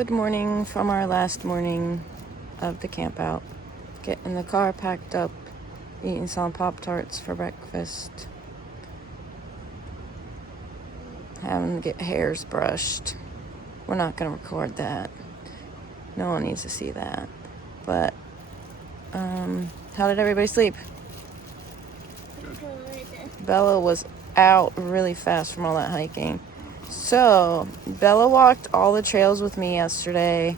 Good morning from our last morning of the camp out. Getting the car packed up, eating some Pop-Tarts for breakfast. Having to get hairs brushed. We're not going to record that. No one needs to see that. But, how did everybody sleep? Good. Bella was out really fast from all that hiking. So, Bella walked all the trails with me yesterday.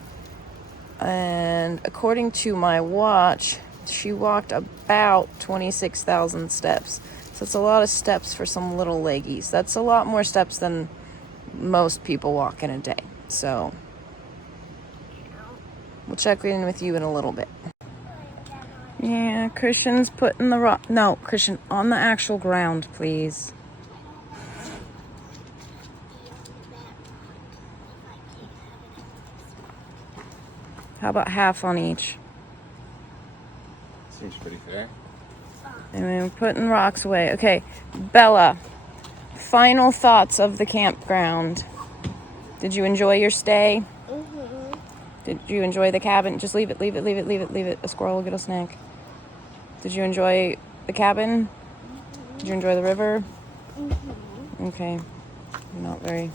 And according to my watch, she walked about 26,000 steps. So it's a lot of steps for some little leggies. That's a lot more steps than most people walk in a day. So we'll check in with you in a little bit. Yeah, Christian's putting the rock. No, Christian, on the actual ground, please. How about half on each? Seems pretty fair. And then we're putting rocks away. Okay, Bella, final thoughts of the campground. Did you enjoy your stay? Mm-hmm. Did you enjoy the cabin? Just leave it. A squirrel will get a snack. Did you enjoy the cabin? Mm-hmm. Did you enjoy the river? Mm-hmm. Okay. Not very.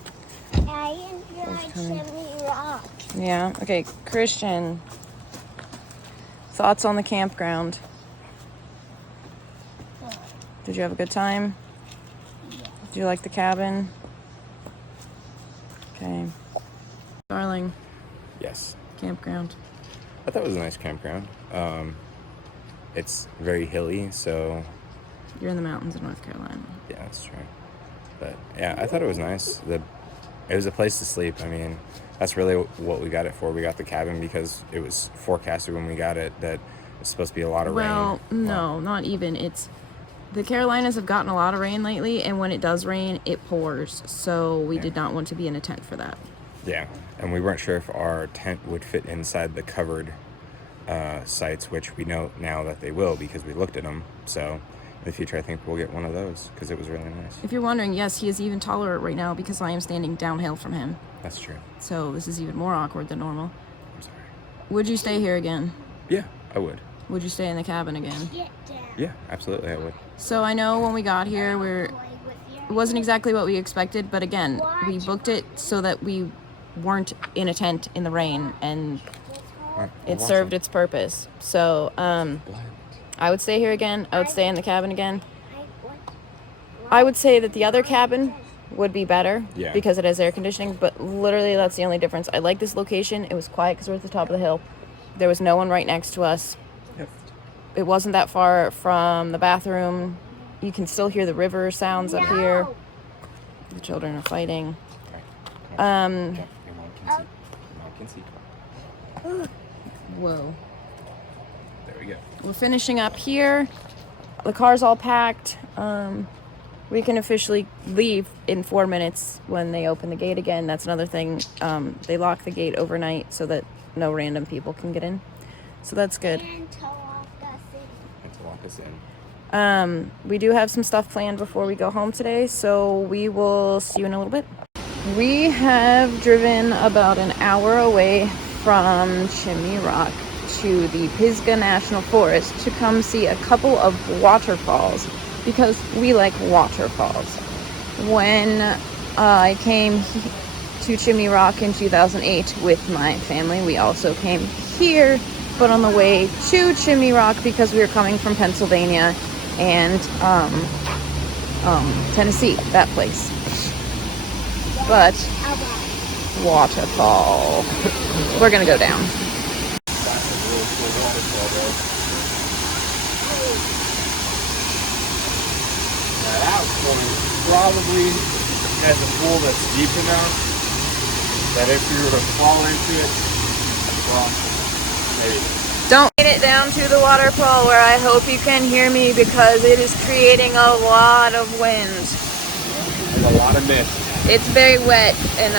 I enjoyed Chimney Rock. Yeah. Okay, Christian. Thoughts on the campground? Did you have a good time? Yeah. Did you like the cabin? Okay. Darling. Yes. Campground. I thought it was a nice campground. It's very hilly, so You're in the mountains in North Carolina. yeah, that's true. But yeah, I thought it was nice. It was a place to sleep. I mean, that's really what we got it for. We got the cabin because it was forecasted when we got it that it's supposed to be a lot of rain. Well, no, not even. It's the Carolinas have gotten a lot of rain lately, and when it does rain, it pours. So we did not want to be in a tent for that. Yeah, and we weren't sure if our tent would fit inside the covered sites, which we know now that they will because we looked at them. So in the future, I think we'll get one of those because it was really nice. If you're wondering, yes, he is even taller right now because I am standing downhill from him. That's true. So this is even more awkward than normal. I'm sorry. Would you stay here again? Yeah, I would. Would you stay in the cabin again? Get down. Yeah, absolutely, I would. So I know when we got here, it wasn't exactly what we expected, but again, we booked it so that we weren't in a tent in the rain, and it served its purpose. So I would stay here again. I would stay in the cabin again. I would say that the other cabin would be better because it has air conditioning, but literally that's the only difference. I like this location. It was quiet because we're at the top of the hill. There was no one right next to us. Yep. It wasn't that far from the bathroom. You can still hear the river sounds up here. The children are fighting. Whoa. There we go. We're finishing up here. The car's all packed. We can officially leave in 4 minutes when they open the gate again. That's another thing. They lock the gate overnight so that no random people can get in. So that's good. And to lock us in. We do have some stuff planned before we go home today, so we will see you in a little bit. We have driven about an hour away from Chimney Rock to the Pisgah National Forest to come see a couple of waterfalls because we like waterfalls. When I came to Chimney Rock in 2008 with my family, we also came here, but on the way to Chimney Rock because we were coming from Pennsylvania and Tennessee, that place. But waterfall. We're gonna go down. That one probably has a pool that's deep enough that if you were to fall into it, well, maybe. Don't get it down to the waterfall where I hope you can hear me because it is creating a lot of wind. There's a lot of mist. It's very wet and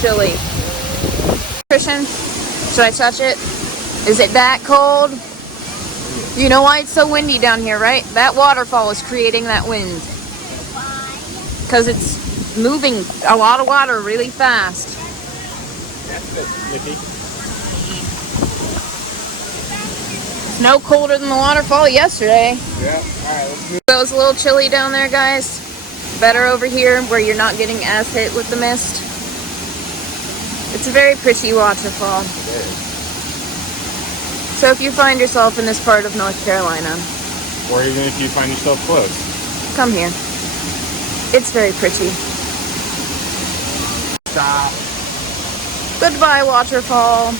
chilly. Christian, should I touch it? Is it that cold? You know why it's so windy down here, right? That waterfall is creating that wind. Because it's moving a lot of water really fast. That's a bit nippy. It's no colder than the waterfall yesterday. Yeah. All right. Let's move. So it was a little chilly down there, guys. Better over here where you're not getting as hit with the mist. It's a very pretty waterfall. So if you find yourself in this part of North Carolina, Or even if you find yourself close. come here. It's very pretty. Stop. Goodbye, waterfall.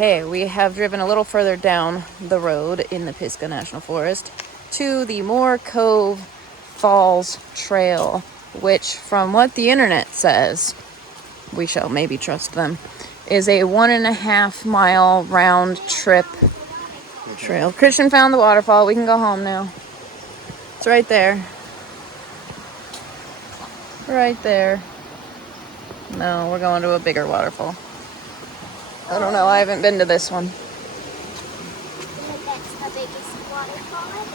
Okay, we have driven a little further down the road in the Pisgah National Forest to the Cove Falls Trail, which, from what the internet says, we shall maybe trust them, is a 1.5 mile round trip trail. Christian found the waterfall. We can go home now. It's right there. Right there. No, we're going to a bigger waterfall. I don't know. I haven't been to this one. That's the biggest waterfall.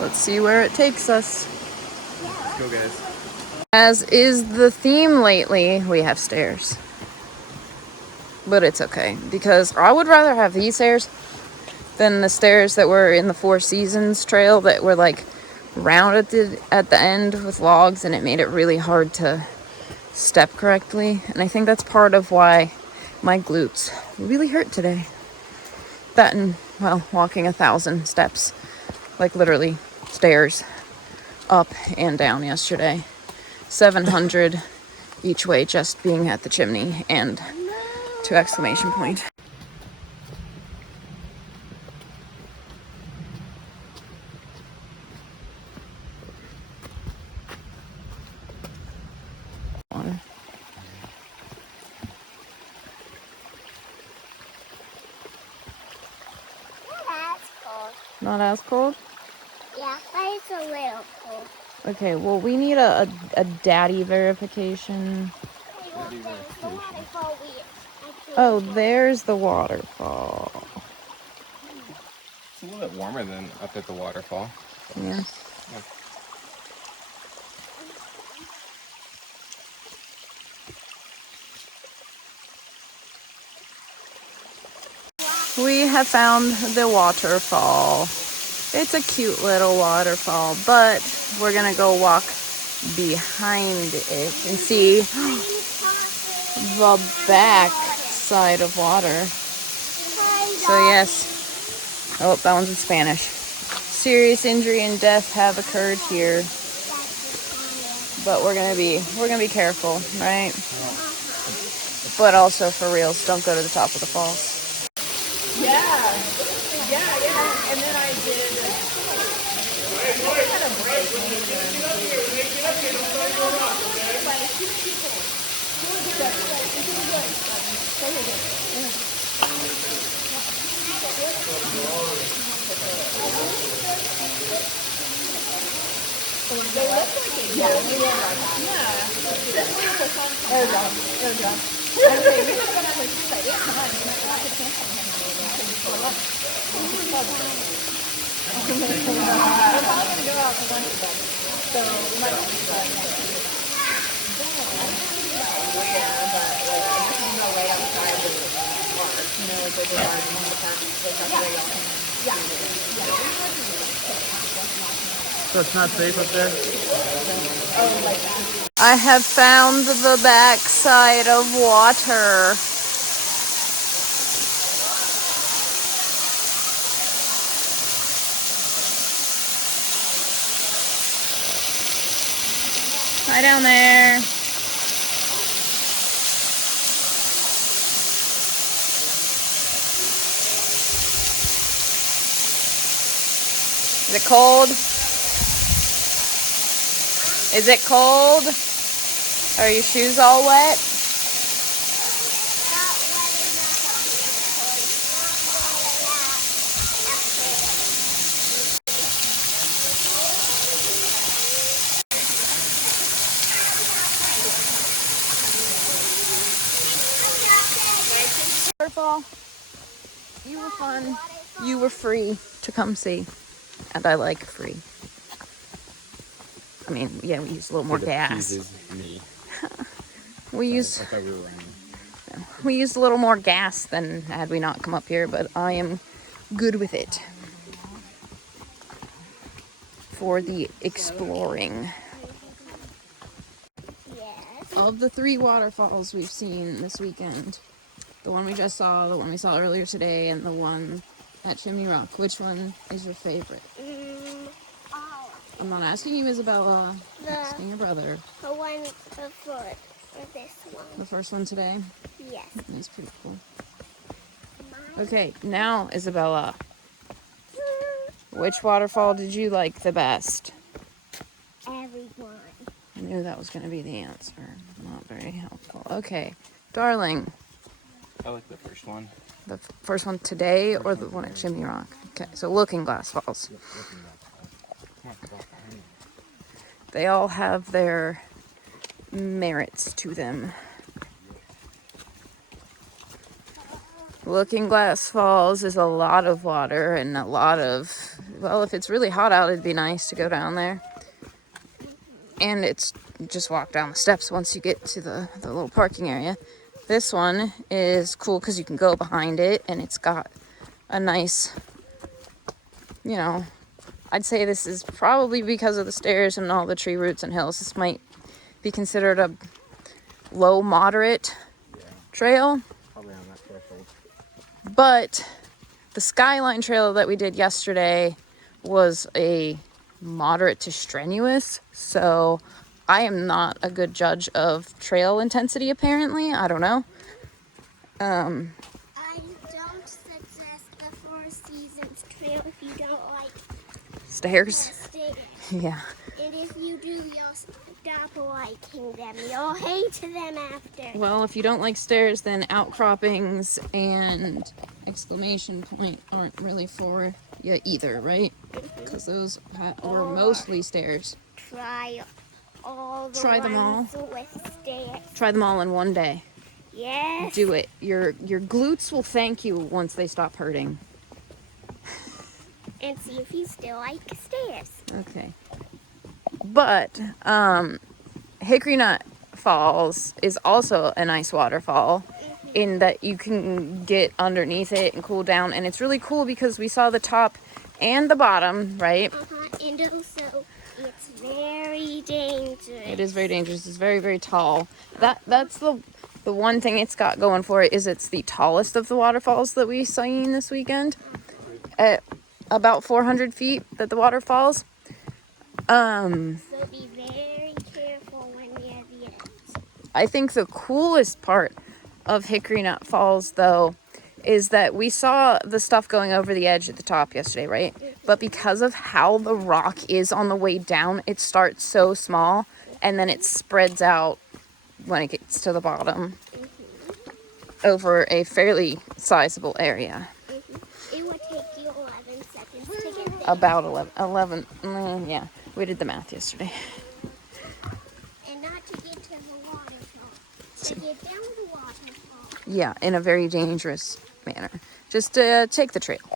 Let's see where it takes us. Let's go, guys. As is the theme lately, we have stairs. But it's okay, because I would rather have these stairs than the stairs that were in the Four Seasons trail that were like rounded at the end with logs, and it made it really hard to step correctly. And I think that's part of why my glutes really hurt today. That and, well, walking 1,000 steps, like literally stairs up and down yesterday. 700 each way just being at the chimney and 2 exclamation point. Water. That's cold. Not as cold? Yeah, but it's a little cold. Okay, well, we need a daddy verification. Hey, look, there's the waterfall we actually Oh, saw. there's the waterfall. It's a little bit warmer than up at the waterfall. Yeah. We have found the waterfall. It's a cute little waterfall, but we're gonna go walk behind it and see the back side of water. So yes, oh, that one's in Spanish. Serious injury and death have occurred here, but we're gonna be careful, right? But also for reals, don't go to the top of the falls. And then I did. So it's not safe up there? I have found the back side of water. Hi down there. Is it cold? Is it cold? Are your shoes all wet? Waterfall. You were fun. You were free to come see. And I like free. I mean, yeah, we used a little more gas. Appeases me. We I used thought we were running. we used a little more gas than had we not come up here, but I am good with it for the exploring. Yes. Of the 3 waterfalls we've seen this weekend, the one we just saw, the one we saw earlier today, and the one at Chimney Rock, which one is your favorite? Oh, I'm not asking you, Isabella. I'm the asking your brother. one before this one. The first one today. Yes. That's pretty cool. Okay, now, Isabella, which waterfall did you like the best? Everyone. I knew that was going to be the answer. Not very helpful. Okay, darling, I like the first one. the first one today or the one at Chimney Rock? Okay, so Looking Glass Falls. They all have their merits to them. Looking Glass Falls is a lot of water and a lot of, well, if it's really hot out, it'd be nice to go down there. And it's just walk down the steps once you get to the little parking area. This one is cool because you can go behind it and it's got a nice, you know, I'd say this is probably because of the stairs and all the tree roots and hills. This might be considered a low moderate trail. Probably on that threshold. But the Skyline Trail that we did yesterday was a moderate to strenuous, so I am not a good judge of trail intensity, apparently. I don't know. I don't suggest the Four Seasons Trail if you don't like Stairs. stairs. Yeah. And if you do, you'll stop liking them. You'll hate them after. Well, if you don't like stairs, then outcroppings and exclamation point aren't really for you either, right? Because those were mostly stairs. Try all the Try them ones with stairs. Try them all in one day. Yes. Do it. Your glutes will thank you once they stop hurting. And see if you still like stairs. Okay. But Hickory Nut Falls is also a nice waterfall in that you can get underneath it and cool down, and it's really cool because we saw the top and the bottom, right? And also it's very dangerous. It is very dangerous. It's very, very tall. That's the one thing it's got going for it is it's the tallest of the waterfalls that we seen this weekend. At about 400 feet that the water falls. So be very careful when you're at the end. I think the coolest part of Hickory Nut Falls, though, is that we saw the stuff going over the edge at the top yesterday, right? But because of how the rock is on the way down, it starts so small and then it spreads out when it gets to the bottom over a fairly sizable area. It would take you 11 seconds to get there. About 11, yeah. We did the math yesterday. And not to get to the waterfall. To get down the waterfall. Yeah, in a very dangerous manner. Just take the trail.